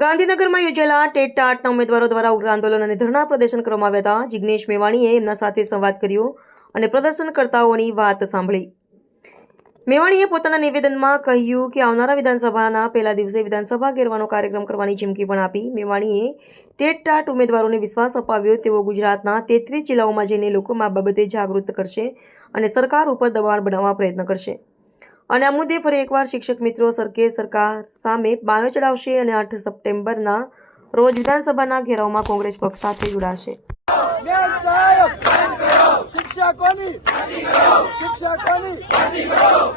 ગાંધીનગરમાં યોજાયેલા ટેટ ટાટના ઉમેદવારો દ્વારા ઉગ્ર આંદોલન અને ધરણા પ્રદર્શન કરવામાં આવ્યા હતા. જિગ્નેશ મેવાણીએ એમના સાથે સંવાદ કર્યો અને પ્રદર્શનકર્તાઓની વાત સાંભળી. મેવાણીએ પોતાના નિવેદનમાં કહ્યું કે આવનારા વિધાનસભાના પહેલા દિવસે વિધાનસભા ઘેરવાનો કાર્યક્રમ કરવાની ચીમકી પણ આપી. મેવાણીએ ટેટ ટાટ ઉમેદવારોને વિશ્વાસ અપાવ્યો તેઓ ગુજરાતના 33 જિલ્લાઓમાં જઈને લોકોમાં આ બાબતે જાગૃત કરશે અને સરકાર ઉપર દબાણ બનાવવા પ્રયત્ન કરશે અને આ મુદ્દે ફરી એકવાર શિક્ષક મિત્રો સરકાર સામે બાયો ચડાવશે અને 8 સપ્ટેમ્બરના રોજ વિધાનસભાના ઘેરાવમાં કોંગ્રેસ પક્ષ સાથે જોડાશે.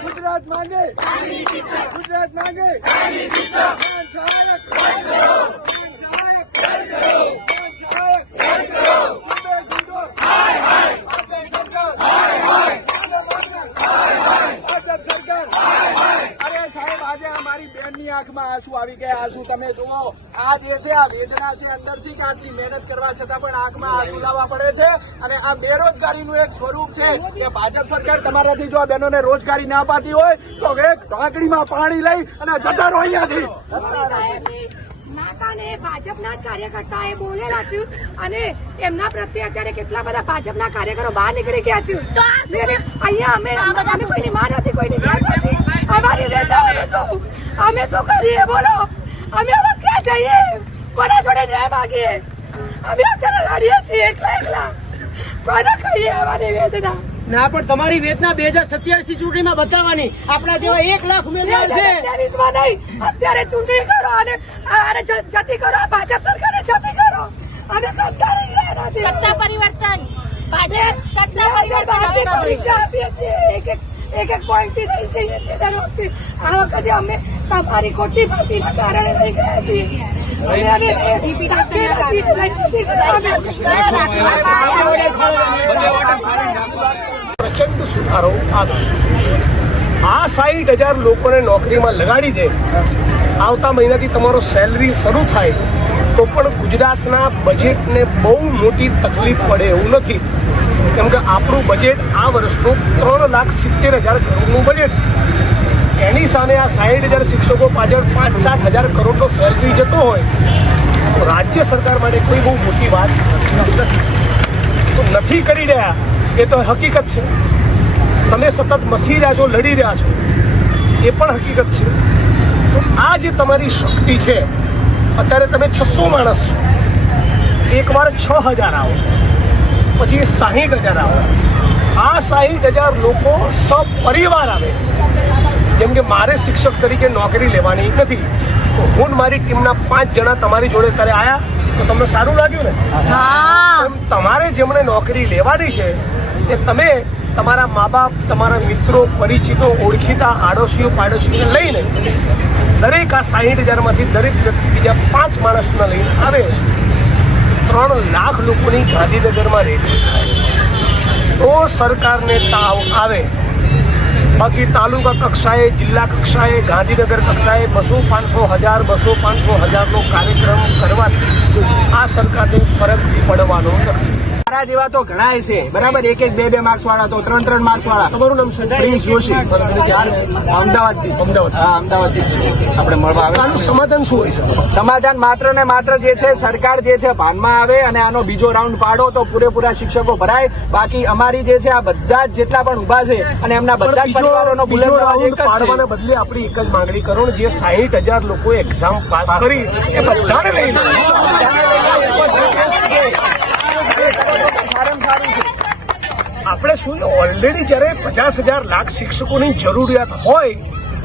ગુજરાત માંગે આંખમાં આંસુ આવી ગયા. આંસુ તમે જુઓ, આ જે છે આ વેદના છે અંદરથી કે આટલી મહેનત કરવા છતાં પણ આંખમાં આંસુ લાવવા પડે છે. અને આ બેરોજગારીનું એક સ્વરૂપ છે કે ભાજપ સરકાર તમારાથી જો આ બહેનોને રોજગારી ના અપાતી હોય તો એક ઢાંકણીમાં પાણી લઈ અને જતા રહો અહીંયાથી. ભાજપના જ કાર્યકર્તા એ બોલેલા છે અને એમના પ્રત્યે અત્યારે કેટલા બધા ભાજપના કાર્યકરો બહાર નીકળી ગયા છે. અહીંયા અમે કોઈની માં નથી, કોઈની બેન નથી. અમારી અમે શું કરીએ બોલો? અમે હવે ક્યાં જઈએ? કોના જોડે ન્યાય માગીએ? અમે અત્યારે લડીએ છીએ એકલા. કોને કહીએ અમારી વેદના? ના, પણ તમારી વેદના 2027 ચૂંટણીમાં બતાવવાની. આપણા જેવા 1 લાખ ઉમેદવાર છે. અત્યારે ચૂંટણી કરો અને જતી કરો, ભાજપ સરકારે જતી કરો. અમે કંટાળી ગયા નથી. સત્તા પરિવર્તન, ભાજપ સત્તા પરિવર્તન પરીક્ષા આપીએ છીએ. એક પોઈન્ટ થી રહી જઈએ છીએ દર વખતે. આ વખતે અમે તમારી ખોટી ભરતીના કારણે રહી ગયા છીએ. પ્રચંડ સુધારો આ 60,000 લોકોને નોકરીમાં લગાડી દે. આવતા મહિનાથી તમારો સેલરી શરૂ થાય તો પણ ગુજરાતના બજેટને બહુ મોટી તકલીફ પડે એવું નથી. કેમ કે આપણું બજેટ આ વર્ષનું 3,70,000 કરોડનું બજેટ. એની સામે આ 60,000 શિક્ષકો પાછળ 5-7,000 કરોડનો સેલરી જતો હોય તો રાજ્ય સરકાર માટે કોઈ બહુ મોટી વાત નથી કરી રહ્યા. એ તો હકીકત છે. તમે સતત મથી રહ્યા છો, લડી રહ્યા છો, એ પણ હકીકત છે. તો આ જે તમારી શક્તિ છે, અત્યારે તમે 600 માણસ છો, એકવાર 6,000 આવો, પછી 60,000 આવો. આ 60,000 લોકો સપરિવાર આવે. જેમ કે મારે શિક્ષક તરીકે નોકરી લેવાની નથી તો હું મારી ટીમના 5 જણા તમારી જોડે ત્યારે આવ્યા તો તમને સારું લાગ્યું ને? તમારે જેમણે નોકરી લેવાની છે એ તમે તમારા મા બાપ, તમારા મિત્રો, પરિચિતો, ઓળખીતા, આડોશીઓ પાડોશીઓને લઈને દરેક આ 60,000માંથી દરેક વ્યક્તિ બીજા 5 માણસને લઈને આવે. 3 લાખ લોકોની ગાંધીનગરમાં રેલી તો સરકારને તાવ આવે. બાકી તાલુકા કક્ષાએ, જિલ્લા કક્ષાએ, ગાંધીનગર કક્ષાએ 200-500-1000-200-500-1000નો કાર્યક્રમ કરવાથી આ સરકારને ફરક પડવાનો નથી. મારા જેવા તો ઘણા છે, બરાબર, 1-1, 2-2 માર્ક્સ વાળા, તો 3-3 માર્ક્સ વાળા. તમારું નામ શું? પ્રિન્સ જોશી. અમદાવાદથી. અમદાવાદથી આપણે મળવા આવે. આનું સમાધાન શું હોય છે? સમાધાન માત્ર ને માત્ર જે છે સરકાર જે છે ભાનમાં આવે અને આનો બીજો રાઉન્ડ પાડો તો પૂરેપૂરા શિક્ષકો ભરાય. બાકી અમારી જે છે આ બધા જ જેટલા પણ ઉભા છે અને એમના બધા જ પરિવારોનો બુલંદ અવાજ એક જ છે. પાડવાના બદલે આપણી એક જ માંગણી કરો ને, જે 60,000 લોકો એક્ઝામ પાસ કરી એ બધાને લઈ લો. આપણે શું ઓલરેડી જયારે 50,000 લાખ શિક્ષકોની જરૂરિયાત હોય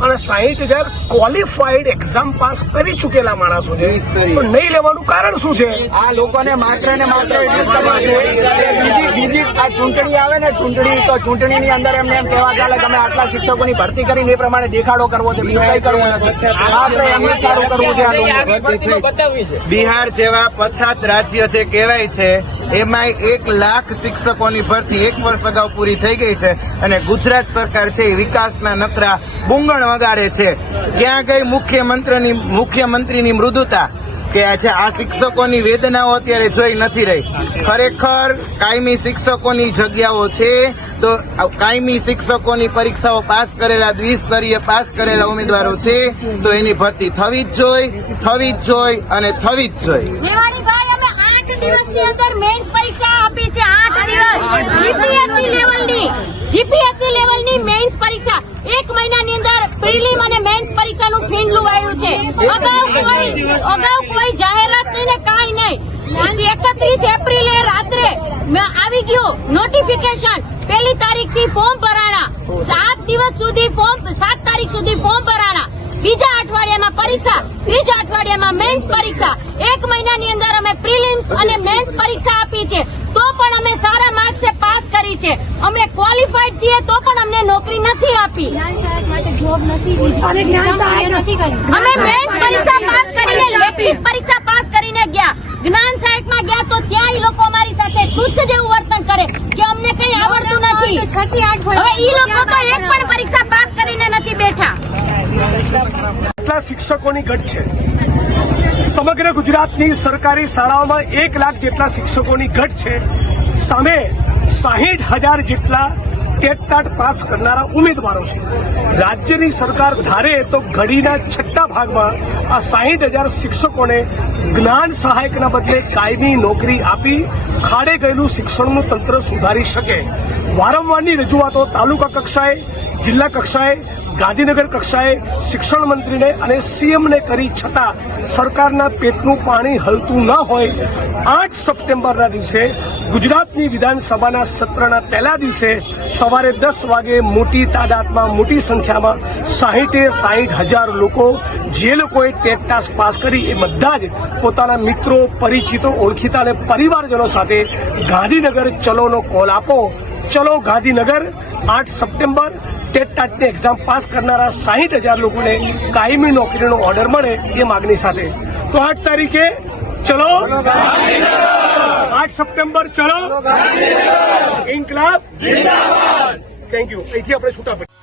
અને 60,000 ક્વોલિફાઈડ એક્ઝામ પાસ કરી ચૂકેલા માણસો છે તો નહીં લેવાનું કારણ શું છે? આ લોકોને માત્ર ને માત્ર બીજી આ ચૂંટણી આવે ને, તો ચૂંટણીની અંદર એમને એમ કહેવા ચાલે કે અમે આટલા શિક્ષકોની ભરતી કરીને એ પ્રમાણે દેખાડો કરવો છે, બીજું કઈ કરવું નથી. આપણે એમને સારું કરવું છે. આ લોકો બિહાર જેવા પછાત રાજ્ય છે કહેવાય છે, એમાં 1 લાખ શિક્ષકોની ભરતી 1 વર્ષ અગાઉ પૂરી થઈ ગઈ છે અને ગુજરાત સરકાર છે એ વિકાસના નકરા બુંગણ વગાડે છે. ક્યાં ગઈ મુખ્યમંત્રીની મૃદુતા કે આજે આ શિક્ષકોની વેદનાઓ અત્યારે જોઈ નથી રહી? ખરેખર કાયમી શિક્ષકોની જગ્યાઓ છે તો કાયમી શિક્ષકોની પરીક્ષાઓ પાસ કરેલા, દ્વિસ્તરીય પાસ કરેલા ઉમેદવારો છે તો એની ભરતી થવી જ જોઈએ અને થવી જ જોઈએ. મેવાણીભાઈ, અમે 8 દિવસની અંદર મેન્સ પરીક્ષા આપી છે. 8 દિવસ જીપીએસસી લેવલની મેન્સ પરીક્ષા 1 મહિનાની અંદર પ્રિલિમ અને મેન્સ પરીક્ષાનું ફીંડલું વાળ્યું છે. અગાઉ કોઈ જાહેરાત નહીં ને કાંઈ નહીં. 31 એપ્રિલે રાત્રે આવી ગયું નોટિફિકેશન. 1 તારીખથી ફોર્મ ભરાણા. 7 દિવસ સુધી 7 તારીખ સુધી ફોર્મ ભરાણા. બીજા અઠવાડિયામાં પરીક્ષા, ત્રીજા અઠવાડિયામાં મેન્સ પરીક્ષા. 1 મહિનાની અંદર અમે પ્રિલિમ્સ અને મેન્સ પરીક્ષા આપી છે, તો પણ અમે સારા માર્ક્સે પાસ કરી છે. અમે ક્વોલિફાઈડ છીએ તો પણ અમને નોકરી નથી આપી. અમે જ્ઞાન સહાયક નથી કરી. અમે મેન્સ પરીક્ષા પાસ કરીને, લેખિત પરીક્ષા પાસ કરીને ગયા. જ્ઞાન સહાયકમાં ગયા તો ત્યાં ઈ લોકો અમારી સાથે તુચ્છ જેવું વર્તન કરે કે અમને કઈ આવડતું નથી. હવે ઈ લોકો તો એક પણ પરીક્ષા પાસ કરીને નથી બેઠા. કેટલા શિક્ષકોની ઘટ છે? સમગ્ર ગુજરાતની સરકારી શાળાઓમાં 1 લાખ જેટલા શિક્ષકોની ઘટ છે. સામે 60,000 જેટલા ટેટ પાસ કરનારા ઉમેદવારો છે. રાજ્યની સરકાર ધારે તો ઘડીના 6 ભાગમાં આ 60,000 શિક્ષકોને જ્ઞાન સહાયકના બદલે કાયમી નોકરી આપી ખાડે ગયેલું શિક્ષણનું તંત્ર સુધારી શકે. વારંવારની રજૂઆતો તાલુકા કક્ષાએ, જિલ્લા કક્ષાએ, ગાંધીનગર કક્ષાએ શિક્ષણ મંત્રીને અને સીએમને કરી છતાં સરકારના પેટનું પાણી હલતું ન હોય. 8 સપ્ટેમ્બરના દિવસે ગુજરાતની વિધાનસભાના સત્રના પહેલા દિવસે સવારે 10 વાગે મોટી તાદાદમાં, મોટી સંખ્યામાં 60,000 લોકો, જે લોકોએ ટેટ પાસ કરી એ બધા જ પોતાના મિત્રો, પરિચિતો, ઓળખીતા અને પરિવારજનો સાથે ગાંધીનગર ચલોનો કોલ આપો. ચલો ગાંધીનગર. 8 સપ્ટેમ્બર ટેટની એક્ઝામ પાસ કરનારા 60,000 લોકોને કાયમી નોકરીનો ઓર્ડર મળે એ માગણી સાથે. તો 8 તારીખે ચલો, 8 સપ્ટેમ્બર ચલો, ઇન્કલાબ. Thank you. અહીંથી આપણે છૂટા પડીએ.